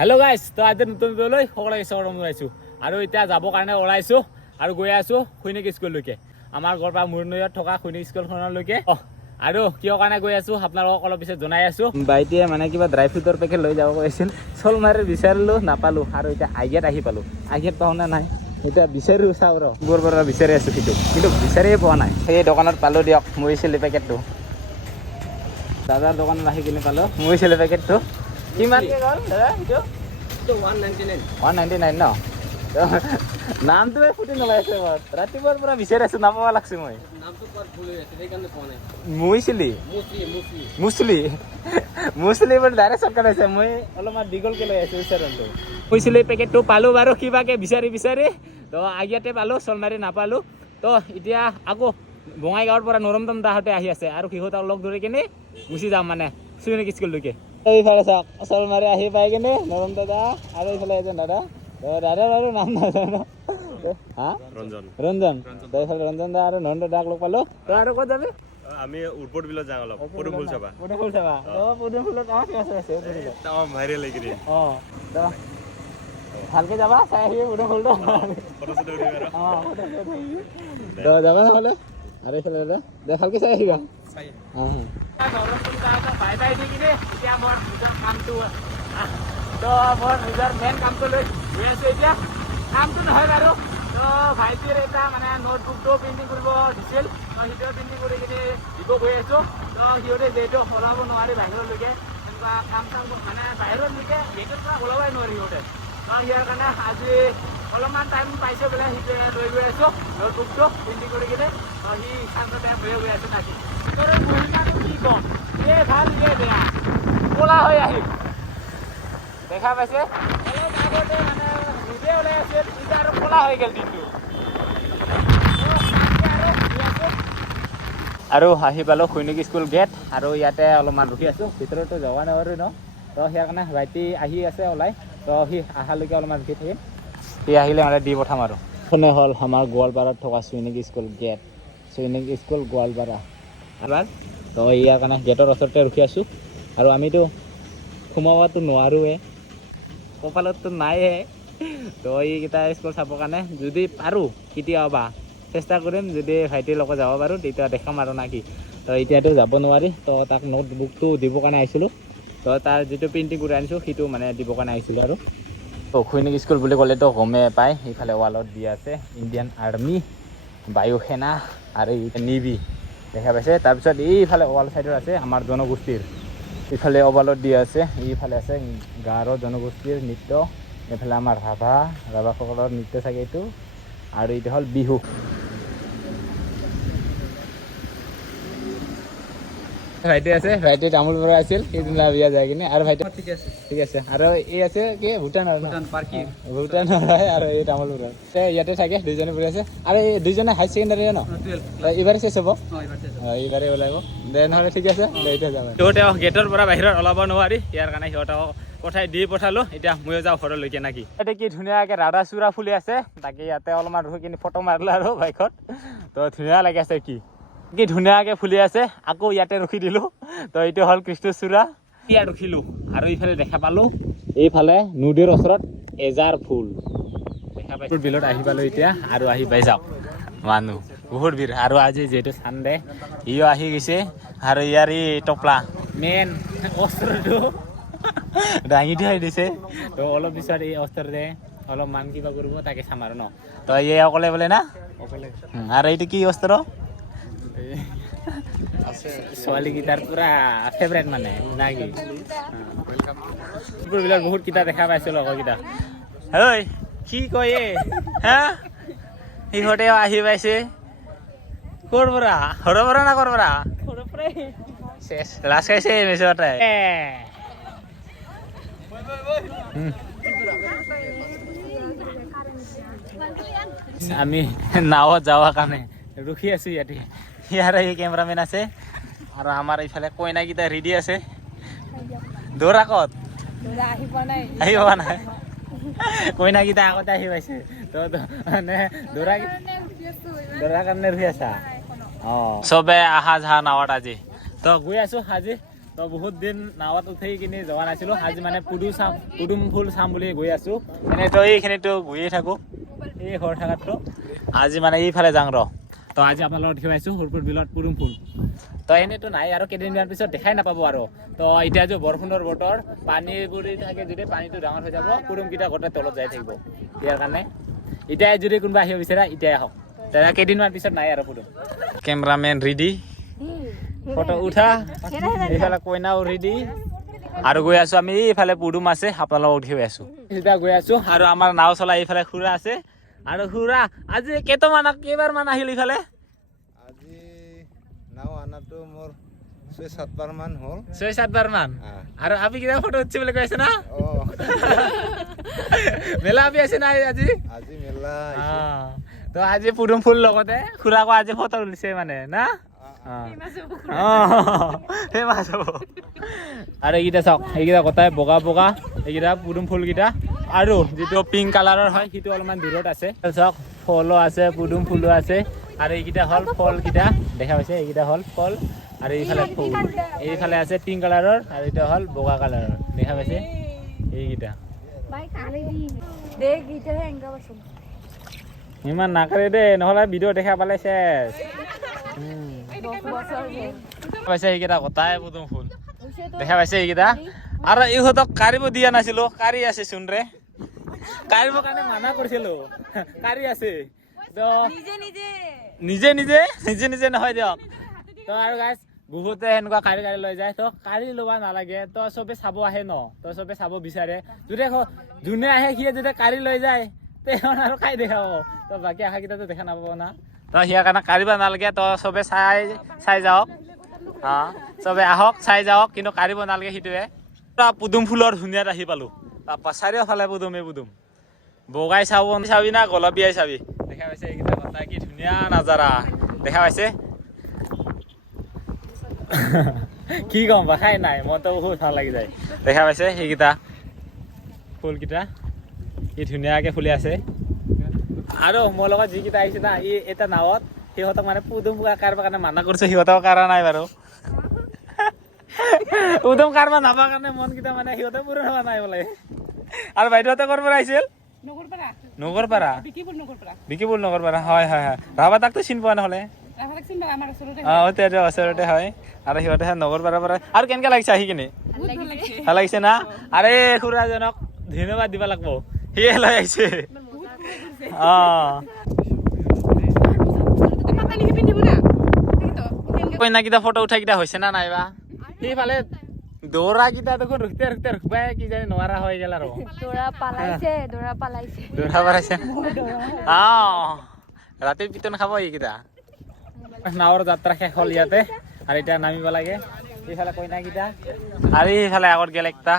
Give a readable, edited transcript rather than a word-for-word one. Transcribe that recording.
Hello' guys, তো আজি নতুন ভিডিঅ'লৈ সকলোকে স্বাগতম জনাইছোঁ আৰু এতিয়া যাবৰ কাৰণে ওলাইছোঁ আৰু গৈ আছোঁ সৈনিক স্কুললৈকে। আমাৰ ঘৰৰ পৰা মুৰণীয়াত থকা সৈনিক স্কুলখনলৈকে। আৰু কিয় কাৰণে গৈ আছোঁ আপোনালোকক অলপ পিছত জনাই আছোঁ। বাইটিয়ে মানে কিবা ড্ৰাই ফ্ৰুটৰ পেকেট লৈ যাব কৈছিল, শ'লমাৰী বিচাৰিলোঁ নাপালোঁ আৰু এতিয়া আইগিয়াত আহি পালোঁ। আইগিয়াত পাওঁ নে নাই এতিয়া বিচাৰিও চাওঁ ৰ, গোৰ পৰা বিচাৰি আছোঁ কিন্তু বিচাৰিয়ে পোৱা নাই। সেই দোকানত পালোঁ দিয়ক মুড়ি চিলি পেকেটটো। দাদাৰ দোকানত আহি কিনে পালোঁ মুড়ি চিলি পেকেটটো। কিমানকৈ গ'ল দাদা সেইটো? 199 ন? নামটোৱে ফুটি নলাইছে মোৰ। ৰাতিপুৱাৰ পৰা বিচাৰি আছোঁ, নাপাব লাগছে মই। মুইছিলি মুছলি বুলি ডাইৰেক্ট চৰ্টকাট হৈছে। মই অলপমান দীঘলকৈ লৈ আছোঁ উচ্চাৰণটো। মুইছিলি পেকেটটো পালোঁ বাৰু কিবাকৈ বিচাৰি তো আগিয়াতে পালোঁ, শ'লমাৰী নাপালোঁ। তো এতিয়া আকৌ বঙাইগাঁৱৰ পৰা নৰমদম দাহঁতে আহি আছে আৰু সিহঁতক লগ ধৰি কিনে গুচি যাম মানে সৈনিক স্কুললৈকে। এইফালে চাওক, শ'লমাৰী আহি পাই কিনে নৰম দাদা আৰু এইফালে এজন দাদা। দাদাৰ আৰু নাম নাজানো। হা ৰঞ্জন এইফালে ৰঞ্জন দা আৰু নৰেন্দ্ৰ দাক লগ পালোঁ। তই আৰু ক'ত যাবি? আমি উৰ্পট বিলত যাওঁ অলপ, পদুম ফুল চাবা। পদুম ফুলত আছে ভাইৰেল এইকেইদিন। তো ভালকৈ যাবা, চাই আহিবি পদুম ফুলটো। যাবা নহ'লে আৰু এইফালে দাদা দে ভালকৈ চাই আহিবা। বাই বাই দি কিনে এতিয়া মোৰ নিজৰ কামটো তো মোৰ নিজৰ মেইন কামটো লৈ গৈ আছোঁ এতিয়া। কামটো নহয় বাৰু, তো ভাইটিৰ এটা মানে নোটবুকটো প্ৰিণ্টিং কৰিব দিছিল, তো সেইটোও প্ৰিণ্টিং কৰি কিনে দিব গৈ আছোঁ। তো সিহঁতে যিহেতু ওলাব নোৱাৰি বাহিৰলৈকে, তেনেকুৱা কাম চাম মানে বাহিৰলৈকে গেটৰ পৰা ওলাবই নোৱাৰি সিহঁতে। তো ইয়াৰ কাৰণে আজি অলপমান টাইম পাইছে বোলে, সিটোৱে লৈ গৈ আছোঁ নোটবুকটো প্ৰিণ্টিং কৰি কিনে। তো সি শান্ততে বহি গৈ আছোঁ তাকে। তোৰ মহিলাটো কি ক'ম, এই ভাল ইয়ে বেয়া ক'লা হৈ আহিল দেখা পাইছে। অলপ আগতে মানে নিজে ওলাই আছিল, এতিয়া আৰু ক'লা হৈ গ'ল দিনটো। আৰু আহি পালোঁ সৈনিক স্কুল গেট আৰু ইয়াতে অলপমান ৰখি আছোঁ, ভিতৰতো যাব নোৱাৰোঁ ন। তো সেই কাৰণে ভাইটি আহি আছে ওলাই, তো সি অহালৈকে অলপমান ৰখি থাকিম। সি আহিলে মানে দি পঠাম আৰু। কোনে হ'ল আমাৰ গোৱালপাৰাত থকা সৈনিক স্কুল গেট, সৈনিক স্কুল গোৱালপাৰা এবাৰ। তো ইয়াৰ কাৰণে গেটৰ ওচৰতে ৰখি আছোঁ আৰু আমিতো সোমাবতো নোৱাৰোঁৱে, কপালততো নাইয়ে। তো এইকেইটা স্কুল চাবৰ কাৰণে যদি পাৰোঁ কেতিয়াবা চেষ্টা কৰিম, যদি ভাইটিৰ লগত যাব পাৰোঁ তেতিয়া দেখাম আৰু নাকি। তো এতিয়াতো যাব নোৱাৰি, তো তাক নোটবুকটো দিবৰ কাৰণে আহিছিলোঁ। তো তাৰ যিটো প্ৰিণ্টিং কৰি আনিছোঁ সেইটো মানে দিবৰ কাৰণে আহিছিলোঁ আৰু। তো সৈনিক স্কুল বুলি ক'লেতো গমেই পায়, সেইফালে ৱালত দিয়া আছে ইণ্ডিয়ান আৰ্মি, বায়ু সেনা আৰু নেভি দেখা পাইছে। তাৰপিছত এইফালে ৱাল চাইডত আছে আমাৰ জনগোষ্ঠীৰ, ইফালে অৱালত দিয়া আছে, এইফালে আছে গাৰো জনগোষ্ঠীৰ নৃত্য, এইফালে আমাৰ ৰাভাসকলৰ নৃত্য চাগে এইটো, আৰু এইটো হ'ল বিহু। ভাইটি আছে, ভাইটি তামোল পৰা আছিল সেইদিনা বিয়া যায় কিনে। আৰু ভাইটি ঠিক আছে আৰু এই আছে কি ভূটানৰ হয় আৰু এই তামোল পৰা ইয়াতে থাকে দুইজনে পঢ়ি আছে। আৰু এই দুইজনে হাই ছেকেণ্ডাৰী ন, এইবাৰে চেছ হ'ব, এইবাৰে ওলাব দে নহ'লে। ঠিক আছে দে, এতিয়া যাম। সিহঁতে গেটৰ পৰা বাহিৰত ওলাব নোৱাৰি, ইয়াৰ কাৰণে সিহঁতক পঠাই দি পঠালোঁ। এতিয়া ময়ো যাওঁ ঘৰলৈকে নাকি। ইয়াতে কি ধুনীয়াকৈ ৰাধা চূড়া ফুলি আছে, তাকে ইয়াতে অলপমান ৰখি কিনে ফটো মাৰিলোঁ আৰু বাইকত। তো ধুনীয়া লাগি আছে, কি ধুনীয়াকৈ ফুলি আছে। আকৌ ইয়াতে ৰখি দিলোঁ, তো এইটো হ'ল কৃষ্ণচূড়া। ইয়াত ৰখিলোঁ আৰু এইফালে দেখা পালোঁ এইফালে নদীৰ ওচৰত এজাৰ ফুল দেখা পাইছোঁ। বিলত আহি পালোঁ এতিয়া আৰু আহি পাই যাওঁ মানুহ বহুত ভিৰ। আৰু আজি যিহেতু চানডে ইও আহি গৈছে আৰু ইয়াৰ এই টপলা মেইন অস্ত্ৰটো দাঙি থৈ দিছে। তো অলপ পিছত এই অস্ত্ৰৰে অলপমান কিবা কৰিব, তাকে চাম আৰু ন। তো এই অকলে বোলে না অকলে। আৰু এইটো কি অস্ত্ৰ? ছোৱালীকেইটাৰ পুৰা ফেভৰেট মানে নাকি। বিলাক বহুত কিটা দেখা পাইছোঁ লগৰকেইটা। ঐ কি কয় হা, সিহঁতে আহি পাইছে ক'ৰ পৰা? ঘৰৰ পৰা না ক'ৰ পৰা? লাজ খাইছে মেচতে। আমি নাৱত যাৱাৰ কাৰণে ৰখি আছোঁ ইয়াতে। ইয়াৰে এই কেমেৰামেন আছে আৰু আমাৰ এইফালে কইনাকেইটা ৰেডি আছে। দৌৰা ক'ত আহি পোৱা নাই, কইনাকেইটা আগতে আহি পাইছে। তো মানে দৌৰাৰ কাৰণে ৰখি আছা? চবে আহা যাহা নাৱত আজি। তো গৈ আছোঁ আজি তো বহুত দিন নাৱত উঠি কিনে যোৱা নাছিলোঁ আজি মানে পুদুম ফুল চাম বুলি গৈ আছোঁ এনেতো এইখিনিতো গৈয়ে থাকোঁ এই ঘৰ থাকাততো আজি মানে এইফালে যাওঁ ৰ তো আজি আপোনালোকক দেখুৱাই আছোঁ সুৰপুৰ বিলত পুদুম ফুল তো এনেতো নাই আৰু কেইদিনমান পিছত দেখাই নাপাব আৰু তো এতিয়া যে বৰষুণৰ বতৰ পানী পৰি থাকে যদি পানীটো ডাঙৰ হৈ যাব পুদুমকেইটা গোটেই তলত যাই থাকিব ইয়াৰ কাৰণে এতিয়াই যদি কোনোবা আহিব বিচাৰে এতিয়াই আহক তেনে কেইদিনমান পিছত নাই আৰু পুদুম কেমেৰামেন ৰেডি ফটো উঠা এইফালে কইনাও ৰেডি আৰু গৈ আছোঁ আমি এইফালে পুদুম আছে আপোনালোকক দেখুৱাই আছোঁ এতিয়া গৈ আছোঁ আৰু আমাৰ নাও চলাই এইফালে খুৰা আছে আৰু খুৰা আজি কেইবাৰমান আহিল এইফালে আজি নাও আনাটো মোৰ 6-7 বাৰ মান হ'ল 6-7 বাৰ মান আৰু আপি কিটা ফটো উঠছে বুলি কৈ আছে না মেলা আপি আছে না আজি আজি মেলা তো আজি পুদুম ফুল লগতে খুৰাকো আজি ফটো উলিছে মানে না ফেমাছ হ'ব আৰু এইকেইটা চাওক এইকেইটা কটাই বগা বগা এইকেইটা পুদুম ফুলকেইটা আৰু যিটো পিংক কালাৰৰ হয় সেইটো অলপমান দূৰত আছে চাওক ফলো আছে পুদুম ফুলো আছে আৰু এইকেইটা হ'ল ফলকেইটা দেখা পাইছে এইকেইটা হ'ল ফল আৰু এইফালে ফুল এইফালে আছে পিংক কালাৰৰ আৰু এইটো হ'ল বগা কালাৰৰ দেখা পাইছে এইকেইটা ইমান নাকাৰে দেই নহ'লে ভিডিঅ' দেখা পালে চেছ পাইছে এইকেইটা কটাই পুদুম ফুল দেখা পাইছে এইকেইটা আৰু ইহঁতক কাঢ়িব দিয়া নাছিলো কাঢ়ি আছে চোন ৰে কাঢ়িবৰ কাৰণে মানা কৰিছিলো কাঢ়ি আছে তো নিজে নিজে নহয় দিয়ক তো আৰু গাইজ বহুতে সেনেকুৱা কাঢ়ি লৈ যায় তো কাঢ়ি ল'ব নালাগে তো চবে চাব আহে ন তো চবে চাব বিচাৰে যদি যোনে আহে সিয়ে যদি কাঢ়ি লৈ যায় তেওঁ আৰু খাই দেখাব তো বাকী আশাকেইটাতো দেখা নাপাব না তো সিয়াৰ কাৰণে কাঢ়িব নালাগে তো চবে চাই যাওক চবে আহক চাই যাওক কিন্তু কাঢ়িব নালাগে সেইটোৱে পুদুম ফুলৰ ধুনীয়াত আহি পালোঁ তাৰপৰা চাৰিওফালে পুদুমে পুদুম বগাই চাবি না গোলাপীয়াই চাবি দেখা পাইছে এইকেইটা কথা কি ধুনীয়া নাজাৰা দেখা পাইছে কি গম পাই নাই মনটো বহুত ভাল লাগি যায় দেখা পাইছে সেইকেইটা ফুলকেইটা কি ধুনীয়াকৈ ফুলি আছে আৰু মোৰ লগত যিকেইটা আহিছে না এটা নাৱত সিহঁতক মানে পুদুম কাঢ়িবৰ কাৰণে মানা কৰিছে সিহঁতক কাঢ়া নাই বাৰু পুদুম কাঢ়িব নাপাৰ কাৰণে মনকেইটা মানে সিহঁতে পূৰণ হোৱা নাই বোলে আৰু বাইদেউহঁতে ক'ৰ পৰা আহিছিল নগৰপাৰা বিকিপুৰ নগৰপাৰা হয় ৰাভা তাকতো চিনি পোৱা নহ'লে ওচৰতে হয় আৰু সিহঁতে নগৰপাৰাৰ পৰা আৰু কেনেকৈ লাগিছে আহি কিনে ভাল লাগিছে না আৰে খুৰাজনক ধন্যবাদ দিব লাগিব সিয়ে লৈ আহিছে কইনাকেইটা ফটো উঠাকেইটা হৈছে না নাইবা সেইফালে দৌৰাকেইটা দেখোন ৰখবাই কিজানি নোৱাৰা হৈ গ'ল আৰু দৌৰা পালাইছে ৰাতিৰ পিটন খাব এইকেইটা নাৱৰ যাত্ৰা শেষ হ'ল ইয়াতে আৰু এতিয়া নামিব লাগে এইফালে কইনাকেইটা আৰু এইফালে আগত গেল একটা